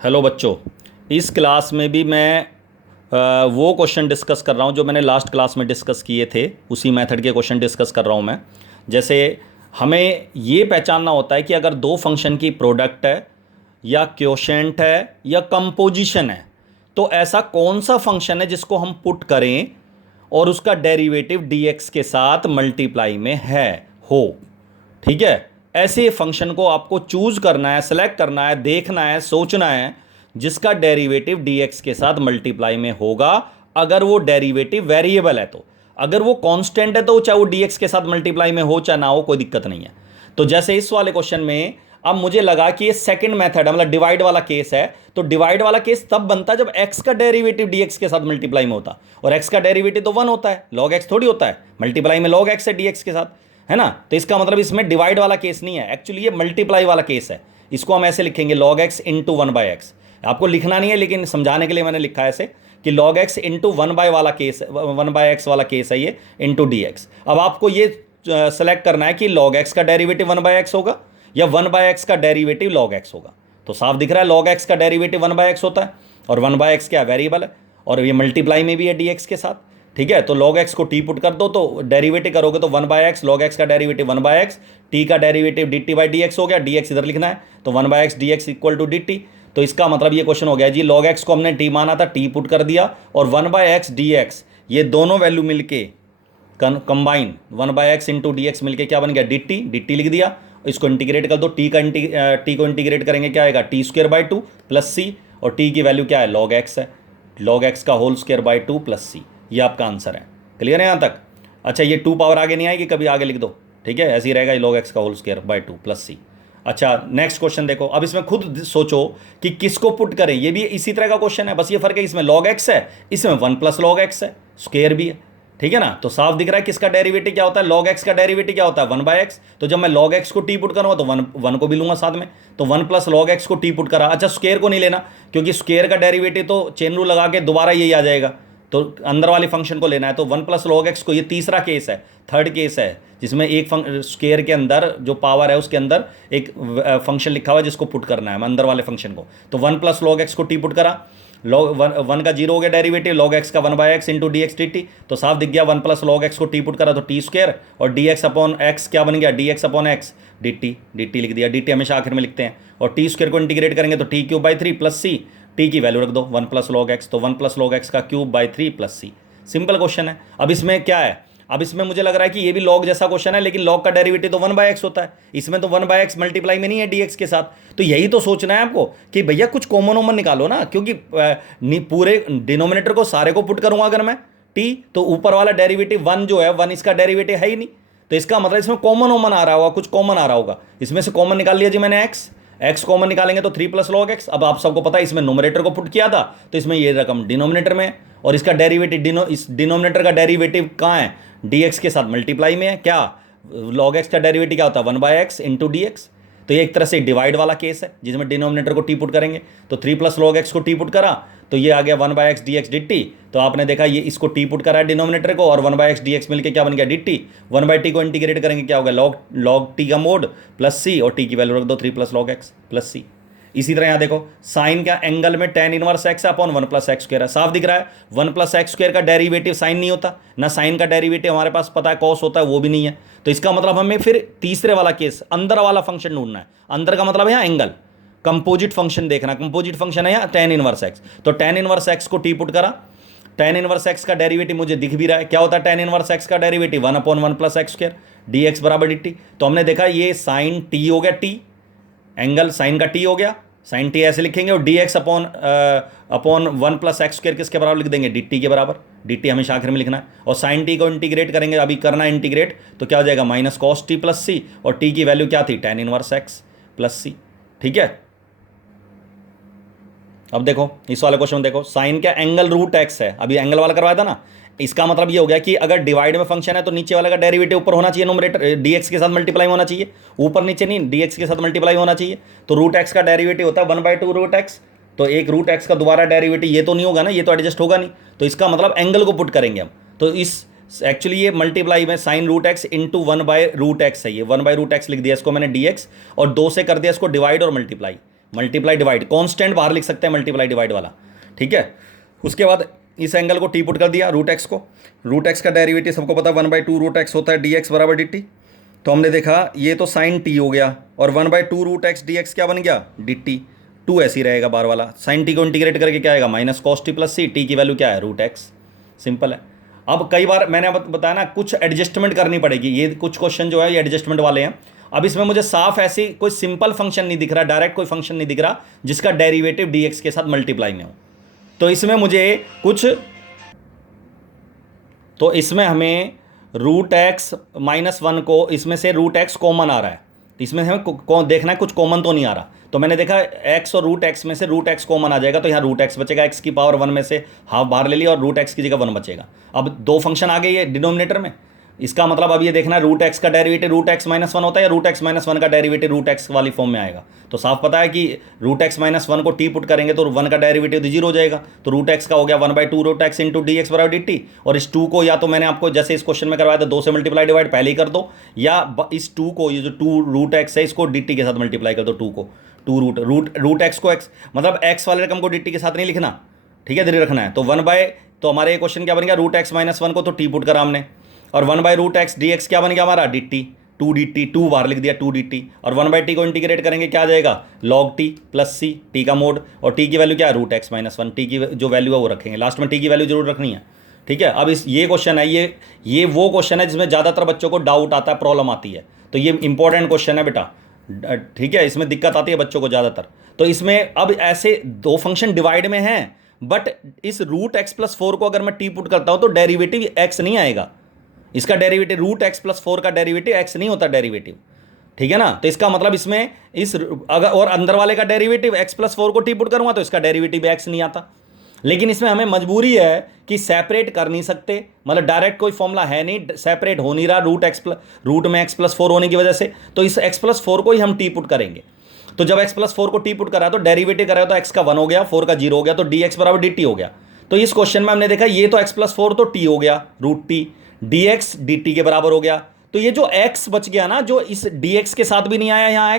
Hello बच्चों। इस class में भी मैं वो क्वेश्चन डिस्कस कर रहा हूँ जो मैंने लास्ट क्लास में डिस्कस किए थे। उसी मेथड के क्वेश्चन डिस्कस कर रहा हूँ मैं। जैसे हमें ये पहचानना होता है कि अगर दो फंक्शन की प्रोडक्ट है या क्वोशेंट है या कंपोजिशन है, तो ऐसा कौन सा फंक्शन है जिसको हम पुट करें और उसका डेरिवेटिव dx के साथ मल्टीप्लाई में है हो। ठीक है। ऐसे फंक्शन को आपको चूज करना है, सेलेक्ट करना है, देखना है, सोचना है जिसका डेरिवेटिव dx के साथ मल्टीप्लाई में होगा। अगर वो डेरिवेटिव वेरिएबल है तो, अगर वो कांस्टेंट है तो चाहे वो dx के साथ मल्टीप्लाई में हो चाहे ना हो, कोई दिक्कत नहीं है। तो जैसे इस वाले क्वेश्चन में अब मुझे लगा कि ये सेकंड मेथड है, मतलब डिवाइड वाला केस है। तो डिवाइड वाला केस तब बनता जब x का डेरिवेटिव dx के साथ मल्टीप्लाई में होता, और x का डेरिवेटिव तो 1 होता है, log x थोड़ी होता है, मल्टीप्लाई में log x है dx के साथ, है ना। तो इसका मतलब इसमें डिवाइड वाला केस नहीं है, एक्चुअली ये मल्टीप्लाई वाला केस है। इसको हम ऐसे लिखेंगे log x इंटू 1/x। आपको लिखना नहीं है लेकिन समझाने के लिए मैंने लिखा है ऐसे कि log x इंटू 1/y वाला केस, 1/x वाला केस है ये, इंटू dx। अब आपको ये सेलेक्ट करना है कि log x का डेरिवेटिव 1/x होगा या 1/x का डेरिवेटिव log x होगा। तो साफ दिख रहा है log x का डेरिवेटिव 1/x होता है, और 1/x क्या वेरिएबल है, और ये मल्टीप्लाई में भी है dx के साथ। ठीक है। तो log x को t पुट कर दो तो डेरिवेटिव करोगे तो 1/x, log x का डेरिवेटिव 1/x, t का डेरिवेटिव dt/dx हो गया, dx इधर लिखना है तो 1/x dx equal to dt। तो इसका मतलब ये क्वेश्चन हो गया जी, log x को हमने t माना था, t पुट कर दिया, और 1/x dx ये दोनों वैल्यू मिलके combine 1/x into d x मिलकर क्या बन गया, dt लिख दिया। इसको इंटीग्रेट कर दो, t को इंटीग्रेट करेंगे क्या आएगा, t² / 2 प्लस c, और t की वैल्यू क्या है, log x है, log x का whole square by 2 plus c। ये आपका आंसर है। क्लियर है यहाँ तक। अच्छा, ये 2 पावर आगे नहीं आएगी, कभी आगे लिख दो। ठीक है, ऐसे ही रहेगा, log x का whole square by 2 plus c। अच्छा, नेक्स्ट क्वेश्चन देखो। अब इसमें खुद सोचो कि किसको पुट करें। ये भी इसी तरह का क्वेश्चन है, बस ये फर्क है इसमें log x है, इसमें 1 + log x है, स्क्वायर भी है। ठीक है ना। तो साफ दिख रहा है किसका डेरिवेटिव क्या होता है, log x का डेरिवेटिव क्या होता है, 1/x। तो जब मैं log x को t पुट करूंगा तो 1 को भी लूंगा साथ में, तो 1 + log x को t पुट करा। अच्छा, स्क्वायर को नहीं लेना क्योंकि स्क्वायर का डेरिवेटिव तो चेन रूल लगा के दोबारा यही आ जाएगा, तो अंदर वाले फंक्शन को लेना है। तो 1 + log x को, ये तीसरा केस है, थर्ड केस है, जिसमें एक स्क्वायर के अंदर जो पावर है उसके अंदर एक फंक्शन लिखा हुआ है जिसको पुट करना है अंदर वाले फंक्शन को। तो 1 + log x को t पुट करा, log 1 का 0 हो गया डेरिवेटिव, log x का 1/x इंटू dx dt। तो साफ दिख गया 1 + log x को t पुट करा तो t², और dx/x क्या बन गया, dx/x dt लिख दिया। dt हमेशा आखिर में लिखते हैं, और t² को इंटीग्रेट करेंगे तो t³ / 3 प्लस c, t की वैल्यू रख दो 1 + log x, तो 1 + log x का ³ / 3 प्लस c। सिंपल क्वेश्चन है। अब इसमें क्या है, अब इसमें मुझे लग रहा है कि ये भी log जैसा क्वेश्चन है, लेकिन log का डेरिवेटिव तो 1/x होता है, इसमें तो 1/x मल्टीप्लाई में नहीं है dx के साथ। तो यही तो सोचना है आपको कि भैया कुछ कॉमन वॉमन निकालो ना, क्योंकि पूरे डिनोमिनेटर को सारे को पुट करूंगा अगर मैं t, तो ऊपर वाला डेरिवेटिव 1 जो है, 1 इसका डेरिवेटिव है ही नहीं, तो इसका मतलब इसमें कॉमन वॉमन आ रहा होगा, कुछ कॉमन आ रहा होगा। इसमें से कॉमन निकाल लिया जी मैंने x कॉमन निकालेंगे तो 3 + log x। अब आप सबको पता है इसमें नोमिनेटर को पुट किया था तो इसमें ये रकम डिनोमिनेटर में है, और इसका डेरिवेटिव इस डिनोमिनेटर का डेरिवेटिव कहाँ है, dx के साथ मल्टीप्लाई में है। क्या log x का डेरिवेटिव क्या होता है, 1/x इंटू dx। तो ये एक तरह से डिवाइड वाला केस है जिसमें डिनोमिनेटर को t पुट करेंगे, तो 3 + log x को t पुट करा तो ये आ गया 1/x dx dt। तो आपने देखा ये इसको t पुट करा है डिनोमिनेटर को, और 1/x dx मिलके क्या बन गया dt। 1/t को इंटीग्रेट करेंगे क्या होगा, log t का मोड प्लस c, और t की वैल्यू रख दो 3 + log x प्लस c। इसी तरह यहाँ देखो, साइन का एंगल में tan inverse x upon 1 + x² है। साफ दिख रहा है 1 + x² का डेरिवेटिव साइन नहीं होता ना, साइन का डेरिवेटिव हमारे पास पता है कॉस होता है, वो भी नहीं है। तो इसका मतलब हमें फिर तीसरे वाला केस, अंदर वाला फंक्शन ढूंढना है। अंदर का मतलब है यहाँ एंगल, कंपोजिट फंक्शन देखना। कंपोजिट फंक्शन है यहाँ tan इनवर्स x, तो tan इनवर्स x को t पुट करा, tan इनवर्स x का डेरिवेटिव मुझे दिख भी रहा है, क्या होता है tan इनवर्स x का डेरिवेटिव 1/1 + x² dx बराबर dt। तो हमने देखा ये साइन t हो गया, t एंगल साइन का t हो गया, साइन टी ऐसे लिखेंगे, और dx अपॉन 1 + x² किसके बराबर लिख देंगे, dt के बराबर। dt हमेशा आखिर में लिखना है, और साइन t को इंटीग्रेट करेंगे, अभी करना है इंटीग्रेट, तो क्या हो जाएगा -cos t प्लस c, और t की वैल्यू क्या थी, tan inverse x plus c। ठीक है। अब देखो इस वाले क्वेश्चन में देखो, साइन का एंगल √x है, अभी एंगल वाला करवाया था ना। इसका मतलब ये हो गया कि अगर डिवाइड में फंक्शन है तो नीचे वाला का डेरिवेटिव ऊपर होना चाहिए, नोमिनेटर dx के साथ मल्टीप्लाई होना चाहिए, ऊपर नीचे नहीं, dx के साथ मल्टीप्लाई होना चाहिए। तो √x का डेरिवेटिव होता है 1/2 √x, तो एक √x का दोबारा डेरिवेटिव ये तो नहीं होगा ना, ये तो एडजस्ट होगा नहीं, तो इसका मतलब एंगल को पुट करेंगे हम। तो इस एक्चुअली ये मल्टीप्लाई में साइन √x इंटू 1/√x है, ये 1/√x लिख दिया इसको मैंने dx, और 2 से कर दिया इसको डिवाइड और मल्टीप्लाई। मल्टीप्लाई डिवाइड, कॉन्स्टेंट बाहर लिख सकते हैं मल्टीप्लाई डिवाइड वाला, ठीक है। उसके बाद इस एंगल को टी पुट कर दिया, रूट एक्स को, रूट एक्स का डेरिवेटिव सबको पता 1/2 रूट एक्स होता है डी एक्स बराबर डी टी। तो हमने देखा ये तो साइन टी हो गया और 1/2 रूट एक्स डी एक्स क्या बन गया डी टी, टू ऐसे ही रहेगा बार वाला, साइन टी को इंटीग्रेट करके क्या आएगा माइनस कॉस टी प्लस सी, टी की वैल्यू क्या है रूट एक्स, सिंपल है। अब कई बार मैंने बताया ना कुछ एडजस्टमेंट करनी पड़ेगी, ये कुछ क्वेश्चन जो है ये एडजस्टमेंट वाले हैं। अब इसमें मुझे साफ ऐसी कोई सिंपल फंक्शन नहीं दिख रहा, डायरेक्ट कोई फंक्शन नहीं दिख रहा जिसका डेरिवेटिव डी एक्स के साथ मल्टीप्लाई में हो। तो इसमें मुझे कुछ, तो इसमें हमें रूट एक्स -1 को, इसमें से रूट एक्स कॉमन आ रहा है, तो इसमें हमें देखना है कुछ कॉमन तो नहीं आ रहा। तो मैंने देखा एक्स और रूट एक्स में से रूट एक्स कॉमन आ जाएगा, तो यहाँ रूट एक्स बचेगा, एक्स की पावर 1 में से हाफ बाहर ले लिया और रूट एक्स की जगह 1 बचेगा। अब दो फंक्शन आ गए ये डिनोमिनेटर में, इसका मतलब अब ये देखना है रूट एक्स का डेरिवेटिव रूट एक्स -1 होता है या रूट एक्स -1 का डेरिवेटिव रूट एक्स वाली फॉर्म में आएगा। तो साफ पता है कि रूट एक्स -1 को टी पुट करेंगे तो 1 का डेरिवेटिव 0 हो जाएगा, तो रूट एक्स का हो गया 1/2 root x into d x बराबर डी टी। और इस 2 को या तो मैंने आपको जैसे इस क्वेश्चन में करवाया था 2 से मल्टीप्लाई डिवाइड पहले ही कर दो, या इस 2 को, ये जो 2 रूट एक्स है इसको डी टी के साथ मल्टीप्लाई कर दो, 2 को 2 रूट एक्स को एक्स मतलब एक्स वाले रकम को डी टी के साथ नहीं लिखना, ठीक है, धीरे रखना है। तो 1 तो हमारे क्वेश्चन क्या बन गया रूट एक्स -1 को तो टी पुट करा हमने, और 1/रूट एक्स डी एक्स क्या बन गया हमारा डी टी, 2 डी टी, 2 बाहर लिख दिया 2 डी टी, और 1/t को इंटीग्रेट करेंगे क्या आ जाएगा लॉग टी प्लस सी, टी का मोड, और टी की वैल्यू क्या है रूट एक्स -1, टी की जो वैल्यू है वो रखेंगे, लास्ट में टी की वैल्यू जरूर रखनी है, ठीक है। अब ये क्वेश्चन है, ये वो क्वेश्चन है जिसमें ज़्यादातर बच्चों को डाउट आता है, प्रॉब्लम आती है, तो ये इंपॉर्टेंट क्वेश्चन है बेटा, ठीक है, इसमें दिक्कत आती है बच्चों को ज़्यादातर। तो इसमें अब ऐसे दो फंक्शन डिवाइड में हैं, बट इस रूट एक्स प्लस 4 को अगर मैं टी पुट करता हूँ तो डेरिवेटिव एक्स नहीं आएगा, इसका डेरिवेटिव रूट एक्स प्लस 4 का डेरिवेटिव एक्स नहीं होता डेरिवेटिव, ठीक है ना। तो इसका मतलब इसमें इस अगर और अंदर वाले का डेरिवेटिव एक्स प्लस 4 को टी पुट करूंगा तो इसका डेरिवेटिव एक्स नहीं आता। लेकिन इसमें हमें मजबूरी है कि सेपरेट कर नहीं सकते, मतलब डायरेक्ट कोई फॉर्मूला है नहीं, सेपरेट हो नहीं रहा रूट में एक्स प्लस 4 होने की वजह से, तो इस एक्स प्लस 4 को ही हम टी पुट करेंगे। तो जब एक्स प्लस 4 को टी पुट करा तो डेरिवेटिव करा तो एक्स का 1 हो गया, 4 का 0 हो गया, तो डी एक्स बराबर डी टी हो गया। तो इस क्वेश्चन में हमने देखा ये तो एक्स प्लस 4 तो टी हो गया root t, d x d t के बराबर हो गया। तो ये जो x बच गया ना, जो इस dx के साथ भी नहीं आया, यहाँ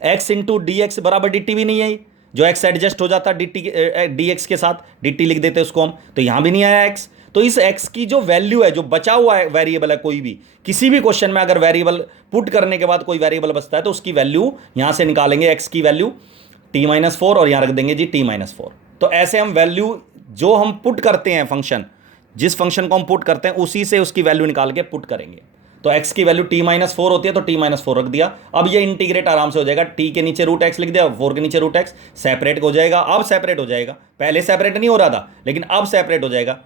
x इंटू डी एक्स बराबर डी टी भी नहीं आई, जो x एडजस्ट हो जाता डी एक्स के साथ, डी टी लिख देते उसको हम, तो यहाँ भी नहीं आया x। तो इस x की जो वैल्यू है, जो बचा हुआ है वेरिएबल है, कोई भी किसी भी क्वेश्चन में अगर वेरिएबल पुट करने के बाद कोई वेरिएबल बचता है तो उसकी वैल्यू यहाँ से निकालेंगे, x की वैल्यू t-4 और यहाँ रख देंगे जी t-4। तो ऐसे हम वैल्यू जो हम पुट करते हैं फंक्शन, जिस फंक्शन को हम पुट करते हैं उसी से उसकी वैल्यू निकाल के पुट करेंगे। तो x की वैल्यू t-4 होती है तो t-4 रख दिया। अब ये इंटीग्रेट आराम से हो जाएगा, t के नीचे रूट एक्स लिख दिया, 4 के नीचे रूट एक्स, सेपरेट हो जाएगा। अब सेपरेट हो जाएगा, पहले सेपरेट नहीं हो रहा था लेकिन अब सेपरेट हो जाएगा।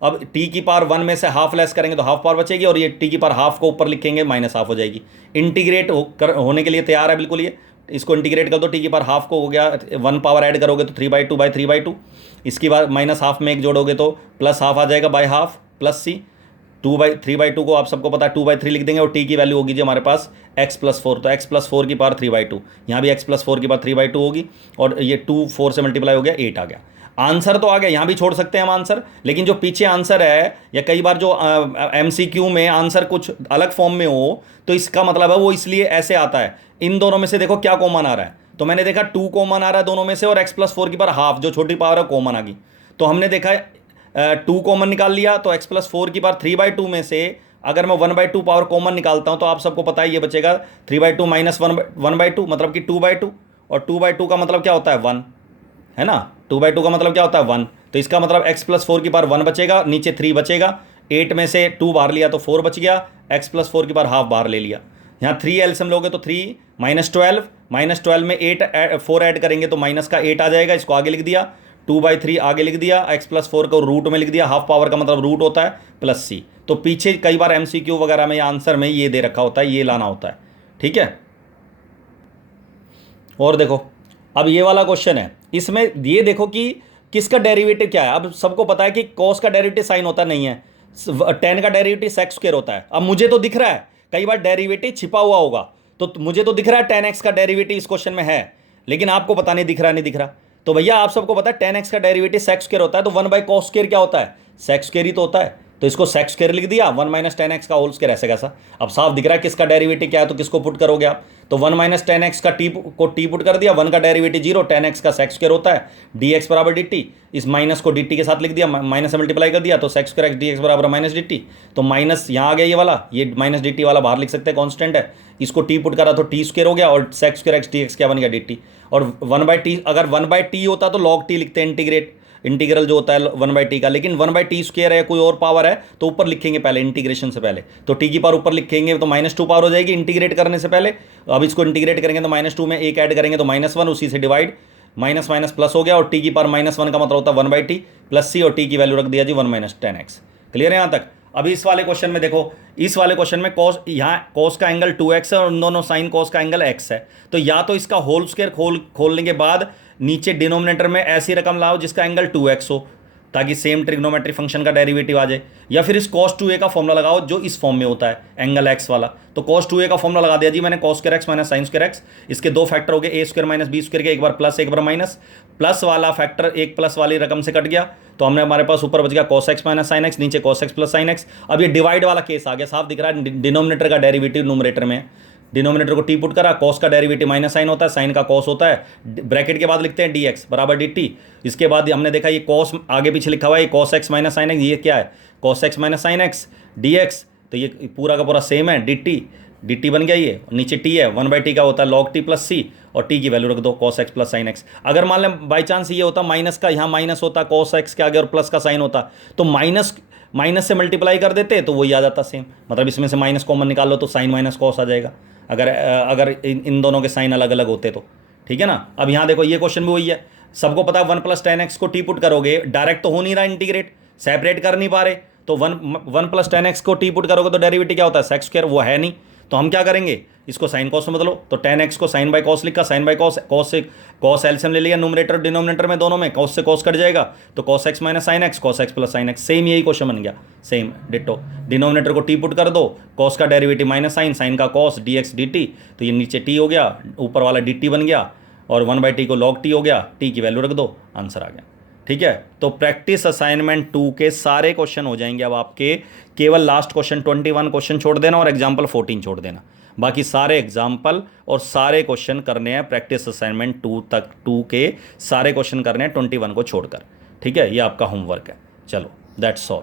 अब t की पावर 1 में से हाफ लेस करेंगे तो हाफ पावर बचेगी, और ये t की पावर हाफ को ऊपर लिखेंगे माइनस हाफ हो जाएगी। इंटीग्रेट होने के लिए तैयार है बिल्कुल, ये इसको इंटीग्रेट कर दो, t की पावर हाफ को हो गया, 1 पावर ऐड करोगे तो 3/2/3/2, इसकी बार माइनस हाफ में एक जोड़ोगे तो प्लस हाफ आ जाएगा बाय हाफ प्लस सी, 2/3/2 को आप सबको पता है 2/3 लिख देंगे, और t की वैल्यू होगी जी हमारे पास x प्लस 4, तो x प्लस 4 की पावर 3/2, यहाँ भी x प्लस 4 की पावर 3/2 होगी, और ये 2 4 से मल्टीप्लाई हो गया 8 आ गया। आंसर तो आ गया, यहाँ भी छोड़ सकते हैं हम आंसर, लेकिन जो पीछे आंसर है, या कई बार जो MCQ में आंसर कुछ अलग फॉर्म में हो तो इसका मतलब है वो इसलिए ऐसे आता है। इन दोनों में से देखो क्या कॉमन आ रहा है, तो मैंने देखा 2 कॉमन आ रहा है दोनों में से, और x प्लस 4 की पावर हाफ जो छोटी पावर है कॉमन आ गई। तो हमने देखा 2 कॉमन निकाल लिया, तो x प्लस 4 की पावर 3/2 में से अगर मैं 1/2 पावर कॉमन निकालता हूं तो आप सबको पता है ये बचेगा 3/2 माइनस 1/2 मतलब कि 2/2, और 2/2 का मतलब क्या होता है 1, है ना, 2/2 का मतलब क्या होता है 1। तो इसका मतलब x प्लस 4 की पावर 1 बचेगा, नीचे 3 बचेगा, 8 में से 2 बाहर लिया तो 4 बच गया, x प्लस 4 की पावर हाफ बाहर ले लिया। यहाँ 3 एलसीएम लोगे तो 3 -12 में 4 ऐड करेंगे तो माइनस का 8 आ जाएगा, इसको आगे लिख दिया, 2/3 आगे लिख दिया, x प्लस 4 को रूट में लिख दिया, हाफ पावर का मतलब रूट होता है प्लस सी। तो पीछे कई बार MCQ वगैरह में या आंसर में ये दे रखा होता है, ये लाना होता है, ठीक है। और देखो अब ये वाला क्वेश्चन है, इसमें ये देखो कि किसका डेरिवेटिव क्या है। अब सबको पता है कि कॉस का डेरिवेटिव साइन होता नहीं है, tan का डेरिवेटिव सेक्स स्क्वायर होता है। अब मुझे तो दिख रहा है, कई बार डेरिवेटिव छिपा हुआ होगा, तो मुझे तो दिख रहा है tan x का डेरिवेटिव इस क्वेश्चन में है, लेकिन आपको पता नहीं दिख रहा। तो भैया आप सबको पता है tan x का डेरिवेटिव सेक्स स्क्वायर होता है, तो 1/cos स्क्वायर क्या होता है, सेक्स स्क्वायर ही तो होता है। तो इसको सेक्स स्क्वायर लिख दिया, 1 - tan x का होल स्क्वायर, ऐसे कैसा। अब साफ दिख रहा है किसका डेरिवेटिव क्या है, तो किसको पुट करोगे आप, तो 1 माइनस टेन एक्स का टी को टी पुट कर दिया, 1 का डेरिवेटिव 0, टेन एक्स का सेक स्क्वायर होता है डी एक्स बराबर डी टी, इस माइनस को डी टी के साथ लिख दिया, माइनस से मल्टीप्लाई कर दिया तो sec square x d x बराबर माइनस डी टी। तो माइनस यहाँ आ गया ये वाला, ये माइनस डी टी वाला बाहर लिख सकते हैं, कॉन्स्टेंट है, इसको टी पुट करा तो टी स्क्वायर हो गया और sec square x d x क्या बन गया डी टी। और 1/t, अगर 1/t होता तो log t लिखते हैं, इंटीग्रल जो होता है 1/t का, लेकिन 1/t स्क्वायर है, कोई और पावर है तो ऊपर लिखेंगे पहले इंटीग्रेशन से पहले, तो t की पावर ऊपर लिखेंगे तो -2 पावर हो जाएगी इंटीग्रेट करने से पहले। अब इसको इंटीग्रेट करेंगे तो -2 में एक ऐड करेंगे तो -1, उसी से डिवाइड, माइनस माइनस प्लस हो गया, और t की पावर -1 का मतलब होता है 1/t प्लस c, और t की वैल्यू रख दिया जी 1 माइनस टेन एक्स। क्लियर है यहाँ तक? अभी इस वाले क्वेश्चन में देखो, इस वाले क्वेश्चन में कॉस, यहाँ कॉस का एंगल 2x है और उन दोनों साइन कॉस का एंगल x है, तो या तो इसका होल स्क्वायर खोलने के बाद नीचे डिनोमिनेटर में ऐसी रकम लाओ जिसका एंगल 2x हो, ताकि सेम ट्रिग्नोमेट्रिक फंक्शन का डेरिवेटिव आ जाए, या फिर इस cos 2a का फॉर्मूला लगाओ जो इस फॉर्म में होता है एंगल x वाला। तो cos 2a का फॉर्मूला लगा दिया जी मैंने, cos square x minus sine square x, इसके दो फैक्टर हो गए a square minus b square के, एक बार प्लस एक बार माइनस, प्लस वाला फैक्टर एक प्लस वाली रकम से कट गया, तो हमने हमारे पास ऊपर बच गया cos x minus sine x, नीचे cos x plus sine x। अब ये डिवाइड वाला केस आ गया, साफ दिख रहा है, डिनोमिनेटर का डेरिवेटिव न्यूमरेटर में, डिनोमिनेटर को टी पुट करा, कॉस का डेरिवेटिव माइनस साइन होता है, साइन का कॉस होता है, ब्रैकेट के बाद लिखते हैं डी एक्स बराबर डी टी। इसके बाद हमने देखा ये कॉस आगे पीछे लिखा हुआ है, cos x minus sine x, ये क्या है cos x minus sine x d x, तो ये पूरा का पूरा सेम है, डी टी बन गया, ये नीचे टी है, 1/t का होता है log t प्लस सी, और t की वैल्यू रख दो cos x plus sine x. अगर मान लें बाई चांस ये होता माइनस का, यहाँ माइनस होता कॉस एक्स के आगे और प्लस का साइन होता, तो माइनस से मल्टीप्लाई कर देते तो वही आ जाता सेम, मतलब इसमें से माइनस कॉमन निकाल लो तो साइन माइनस कॉस आ जाएगा, अगर इन दोनों के साइन अलग अलग होते तो, ठीक है ना। अब यहाँ देखो ये क्वेश्चन भी वही है, सबको पता है 1 प्लस टेन एक्स को टी पुट करोगे, डायरेक्ट तो हो नहीं रहा इंटीग्रेट, सेपरेट कर नहीं पा रहे, तो 1 प्लस टेन एक्स को टी पुट करोगे तो डेरिवेटिव क्या होता है सेक स्क्वायर, वो है नहीं, तो हम क्या करेंगे इसको साइन कॉस में बदलो, तो टेन एक्स को साइन बाय कॉस लिखा, साइन बाय कॉस, कॉस से कॉस एलसीएम ले लिया न्यूमरेटर डिनोमिनेटर में दोनों में, कॉस से कॉस कट जाएगा तो cos x minus sine x, cos x plus sine x, same यही क्वेश्चन बन गया, सेम डिटो, डिनोमिनेटर को टी पुट कर दो, कॉस का डेरिवेटिव माइनस साइन, साइन का cos D x d t, तो ये नीचे टी हो गया, ऊपर वाला डी टी बन गया, और 1/t को log t हो गया, t की वैल्यू रख दो, आंसर आ गया। ठीक है, तो प्रैक्टिस असाइनमेंट 2 के सारे क्वेश्चन हो जाएंगे अब आपके, केवल लास्ट क्वेश्चन 21 क्वेश्चन छोड़ देना और एग्जाम्पल 14 छोड़ देना, बाकी सारे एग्जाम्पल और सारे क्वेश्चन करने हैं प्रैक्टिस असाइनमेंट 2 तक, 2 के सारे क्वेश्चन करने हैं 21 को छोड़कर। ठीक है, ये आपका होमवर्क है। चलो दैट्स ऑल।